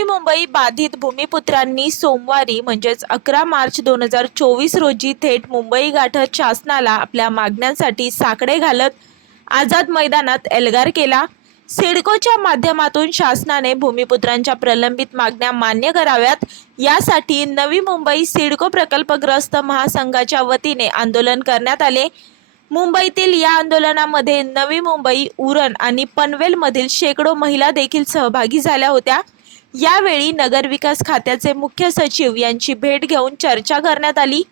नवी मुंबई बाधित भूमिपुत्रांनी सोमवारी म्हणजेच अकरा मार्च दोन हजार चोवीस रोजी थेट मुंबई गाठत शासनाला आपल्या मागण्यांसाठी साकडे घालत आझाद मैदानात एल्गार केला. सिडकोच्या माध्यमातून शासनाने भूमिपुत्रांच्या प्रलंबित मागण्या मान्य कराव्यात. यासाठी नवी मुंबई सिडको प्रकल्पग्रस्त महासंघाच्या वतीने आंदोलन करण्यात आले. मुंबईतील या आंदोलनामध्ये नवी मुंबई उरण आणि पनवेलमधील शेकडो महिला देखील सहभागी झाल्या होत्या. यावेळी नगरविकास खात्याचे मुख्य सचिव यांची भेट घेऊन चर्चा करण्यात आली.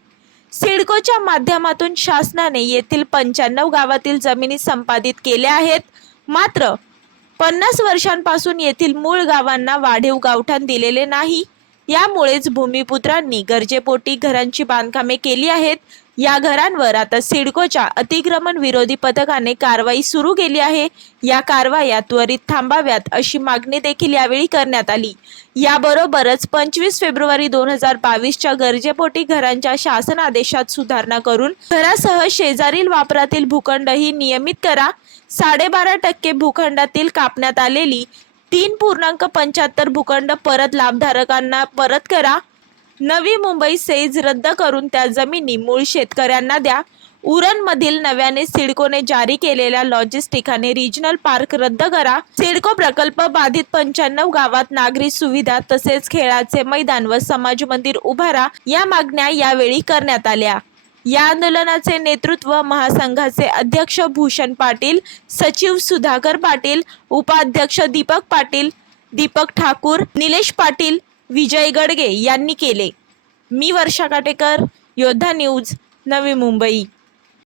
सिडकोच्या माध्यमातून शासनाने येथील पंच्याण्णव गावातील जमिनी संपादित केल्या आहेत. मात्र पन्नास वर्षांपासून येथील मूळ गावांना वाढीव गावठाण दिलेले नाही. यामुळेच भूमिपुत्रांनी गरजेपोटी घरांची बांधकामे केली आहेत. या घरांवर आता सिडकोच्या अतिक्रमण विरोधी पथकाने कारवाई सुरू केली आहे. या कारवाया त्वरित थांबाव्यात अशी मागणी देखील यावेळी करण्यात आली. याबरोबरच पंचवीस फेब्रुवारी दोन हजार बावीसच्या गरजेपोटी घरांच्या शासन आदेशात सुधारणा करून घरासह शेजारील वापरातील भूखंडही नियमित करा. साडेबारा टक्के भूखंडातील कापण्यात आलेली तीन पूर्णांक पंच्याहत्तर भूखंड परत लाभधारकांना परत करा. नवी मुंबई सेज रद्द करून त्या जमिनी मूळ शेतकऱ्यांना द्या. उरणमधील नव्याने सिडकोने जारी केलेल्या लॉजिस्टिक आणि रिजनल पार्क रद्द करा. सिडको प्रकल्प बाधित पंच्याण्णव गावात नागरी सुविधा तसेच खेळाचे मैदान व समाज मंदिर उभारा या मागण्या यावेळी करण्यात आल्या. या आंदोलनाचे नेतृत्व महासंघाचे अध्यक्ष भूषण पाटील सचिव सुधाकर पाटील उपाध्यक्ष दीपक पाटील दीपक ठाकूर निलेश पाटील विजय गडगे यांनी केले. मी वर्षा काटेकर योद्धा न्यूज नवी मुंबई.